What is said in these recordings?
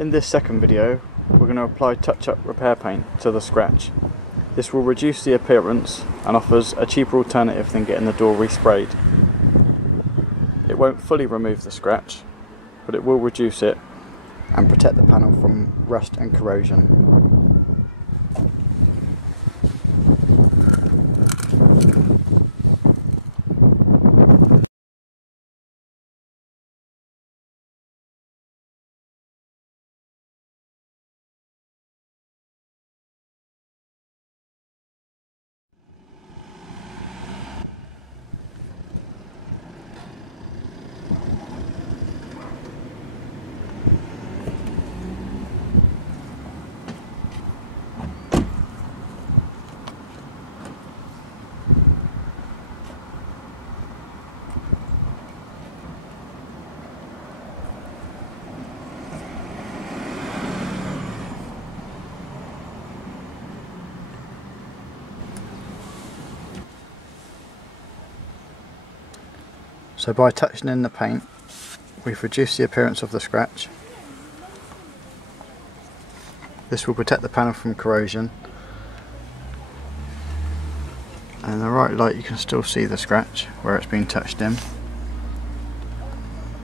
In this second video, we're going to apply touch-up repair paint to the scratch. This will reduce the appearance and offers a cheaper alternative than getting the door resprayed. It won't fully remove the scratch, but it will reduce it and protect the panel from rust and corrosion. So by touching in the paint, we've reduced the appearance of the scratch. This will protect the panel from corrosion. And in the right light you can still see the scratch where it's been touched in.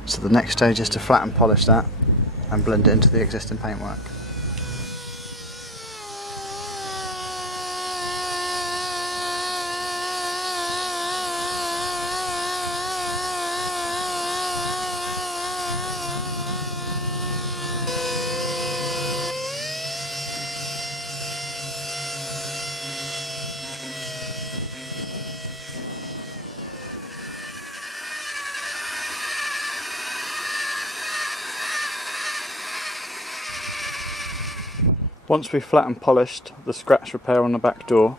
So the next stage is to flatten polish that and blend it into the existing paintwork. Once we've flat and polished the scratch repair on the back door,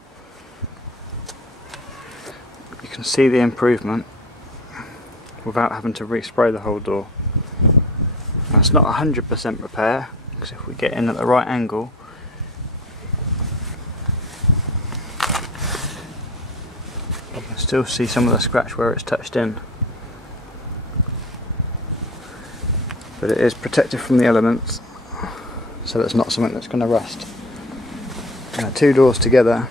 you can see the improvement without having to respray the whole door. Now it's not 100% repair, because if we get in at the right angle, you can still see some of the scratch where it's touched in. But it is protected from the elements, so it's not something that's going to rust. Now, two doors together,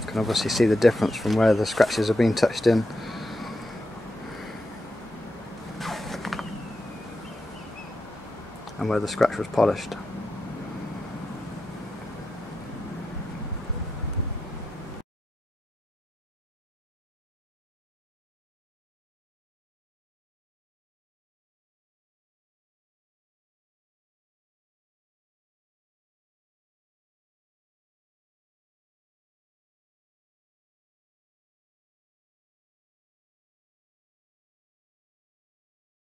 you can obviously see the difference from where the scratches have been touched in. And where the scratch was polished.